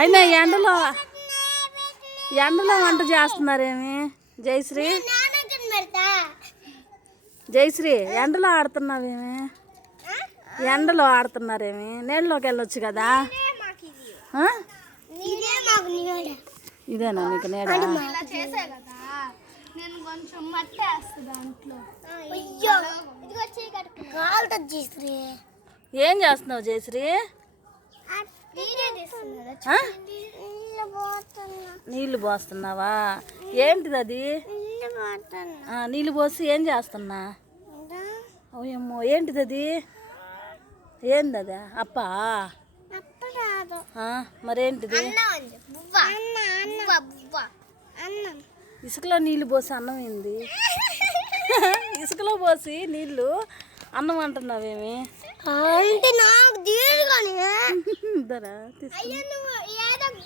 అయినా ఎండలో వంట చేస్తున్నారేమి జయశ్రీ? జయశ్రీ ఎండలో ఆడుతున్నావేమి? ఎండలో ఆడుతున్నారేమి? నీళ్ళలోకి వెళ్ళొచ్చు కదా. ఇదేనా మీకు నీడ? ఏం చేస్తున్నావు జయశ్రీ? నీళ్ళు పోస్తున్నావా? ఏంటిది అది? నీళ్ళు పోసి ఏం చేస్తున్నా? ఓయమ్మో ఏంటిది అది? ఏంది అది? అప్పా? మరేంటిది? ఇసుకలో నీళ్ళు పోసి అన్నం ఏంది? ఇసుకలో పోసి నీళ్ళు అన్నం అంటున్నావేమి? అంటే నాకు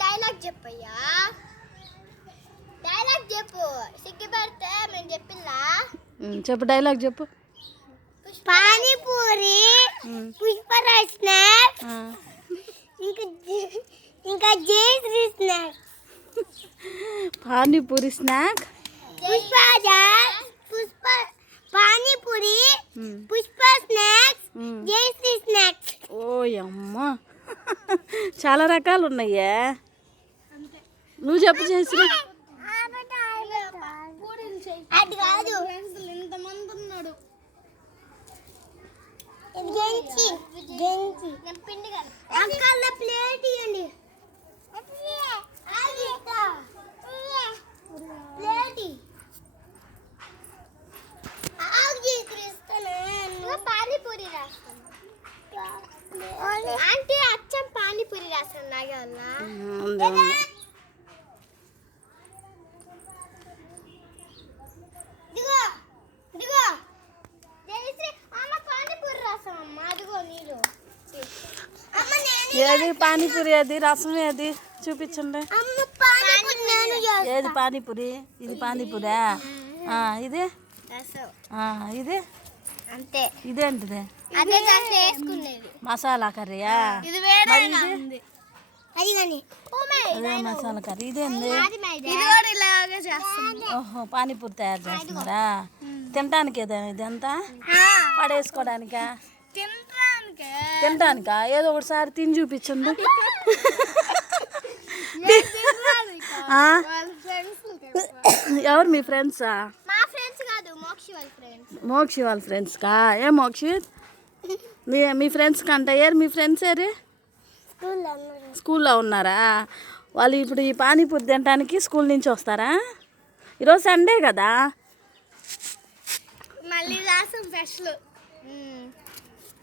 డైలాగ్ చెప్పయ్యా, డైలాగ్ చెప్పు. సిగ్గుపడితే మేము చెప్పిల్లా. చెప్పు, డైలాగ్ చెప్పు. పానీపూరి, పుష్పరాజ్ స్నాక్స్, ఇంకా Jayashree snacks. Panipuri snack, Pushpa panipuri, Pushpa snacks, Jayashree snacks. ఓయమ్మ చాలా రకాలు ఉన్నాయే. నువ్వు చెప్పు జయశ్రీ. అది కాదు, ఇంతమంది ఉన్నాడు. అంకల్ ప్లేట్ ఇవ్వండి. పానీపూరి రాస్తాను అంటే అచ్చం పానీపూరి రాస్తాను నాగే వల్ల. ఏది పానీపూరి? అది రసం ఏది చూపించండి. ఏది పానీపూరి? ఇది పానీపూరా? ఇది ఇది అంతే. ఇదేంటిది? మసాలా కర్రీయా? అదే మసాలా కర్రీ. ఇదేంది? ఓహో పానీపూరి తయారు చేస్తున్నారా? తినటానికి ఇదంతా పడేసుకోవడానికా? తినటానికా? ఏదో ఒకటిసారి తిని చూపించండి. ఎవరు మీ ఫ్రెండ్సా? మోక్షి వాళ్ళ ఫ్రెండ్స్కా? ఏ మోక్షి మీ ఫ్రెండ్స్ కంట ఏరు? మీ ఫ్రెండ్స్ ఏరు? స్కూల్లో ఉన్నారా వాళ్ళు? ఇప్పుడు ఈ పానీపూరి తినడానికి స్కూల్ నుంచి వస్తారా? ఈరోజు సండే కదా. మళ్ళీ